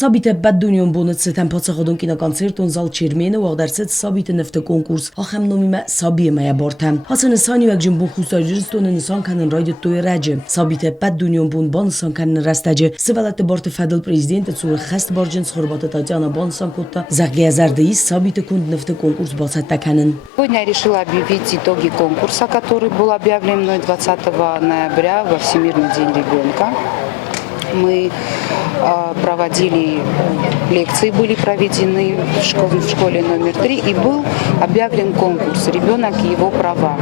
Sabite بددونیون بونت ستن پاس خودون کینا کنسرتون زال چرمینه و درست sabite نفت کنکورس آخم نومی سابیه میا بارتم حسن نسانی و جنبون خوستاجرستون نسان کنن راید توی رجه sabite بددونیون بون بانسان کنن رستجه سوالت بارت فدل پرزیدنت سور خست بارجنس خربات تاتیانا بانسان کوتا زغی زردهی sabite کند نفت کنکورس باسط تکنن. Сегодня я решила объявить итоги конкурса, который был объявлен мной 20 ноября во Всемирный день ребенка. Мы проводили лекции, были проведены в школе номер 3, и был объявлен конкурс «Ребенок и его права».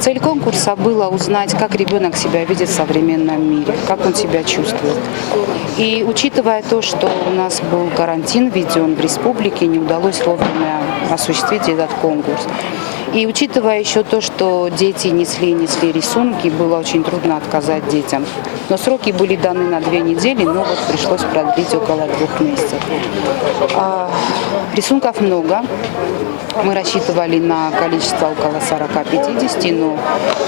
Цель конкурса была узнать, как ребенок себя видит в современном мире, как он себя чувствует. И учитывая то, что у нас был карантин введен в республике, не удалось вовремя осуществить этот конкурс. И учитывая еще то, что дети несли рисунки, было очень трудно отказать детям. Но сроки были даны на 2 недели, но вот пришлось продлить около 2 месяцев. Рисунков много. Мы рассчитывали на количество около 40-50, но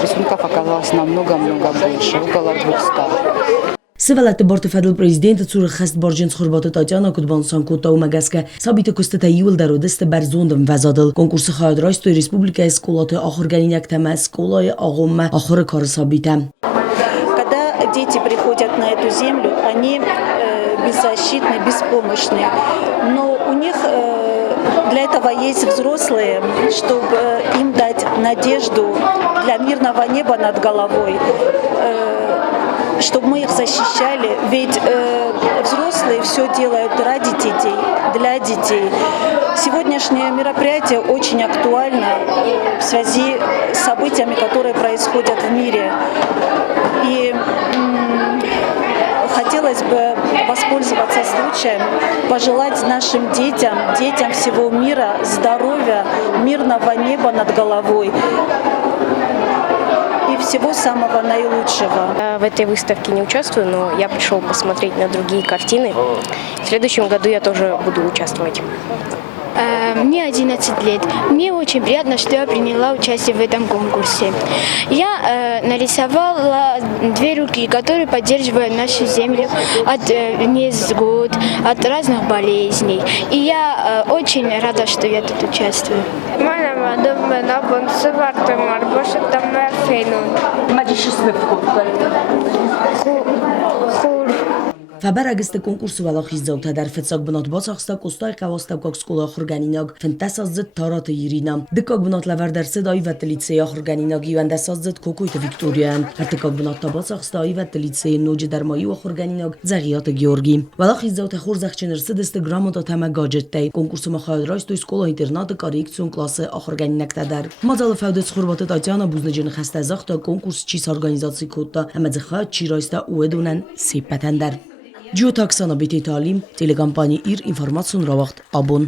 рисунков оказалось намного-много больше, около 200. سوالت بارت فدل پرزیدنت سور خست بارجنس خربات تاتیانا کد بانسان کوتا و مگسکه sabite کست تایول در دست برزوندم وزادل کنکورس خواهد رایست توی республика اسکولات آخرگانینک تم اسکولای آغم آخر کار sabite. Когда дети приходят на эту землю, они беззащитны, беспомощны, но у них для этого есть взрослые, чтобы им дать надежду для мирного неба над головой. Чтобы мы их защищали, ведь взрослые все делают ради детей, для детей. Сегодняшнее мероприятие очень актуально в связи с событиями, которые происходят в мире. И хотелось бы воспользоваться случаем, пожелать нашим детям, детям всего мира здоровья, мирного неба над головой. Всего самого наилучшего. В этой выставке не участвую, но я пришел посмотреть на другие картины. В следующем году я тоже буду участвовать. Мне 11 лет. Мне очень приятно, что я приняла участие в этом конкурсе. Я нарисовала 2 руки, которые поддерживают нашу землю от невзгод, от разных болезней. И я очень рада, что я тут участвую. فبر اگست کنکورس ولا خیزوتا در فتساق بنات باساخستا کوستای قواستا کوک سکولا خورگانیناگ فنتساز زد تارات یرینام دکاک بنات لور در صدای و تلیتسه خورگانیناگی و اندساز زد کوکویت ویکتوریا ارتکاک بنات باساخستای و تلیتسه نوج درمایی و خورگانیناگ زغیات گیورگی ولا خیزوتا خورزخ چنرسد استگرام تا تما گاجت کنکورس مخاید رایست تو اسکولا اینترنات کاریکسون کلاس خورگانیناگ تدر مازال فودس خوربات تاتیانا بوزنجن خسته زاختا کنکورس چیز ارگانیزاسی کوتا اما زخات چی رایستا ودونن سیپتندر Geo taksana biti talim, telekampanyi ir informasyon ravakt abon.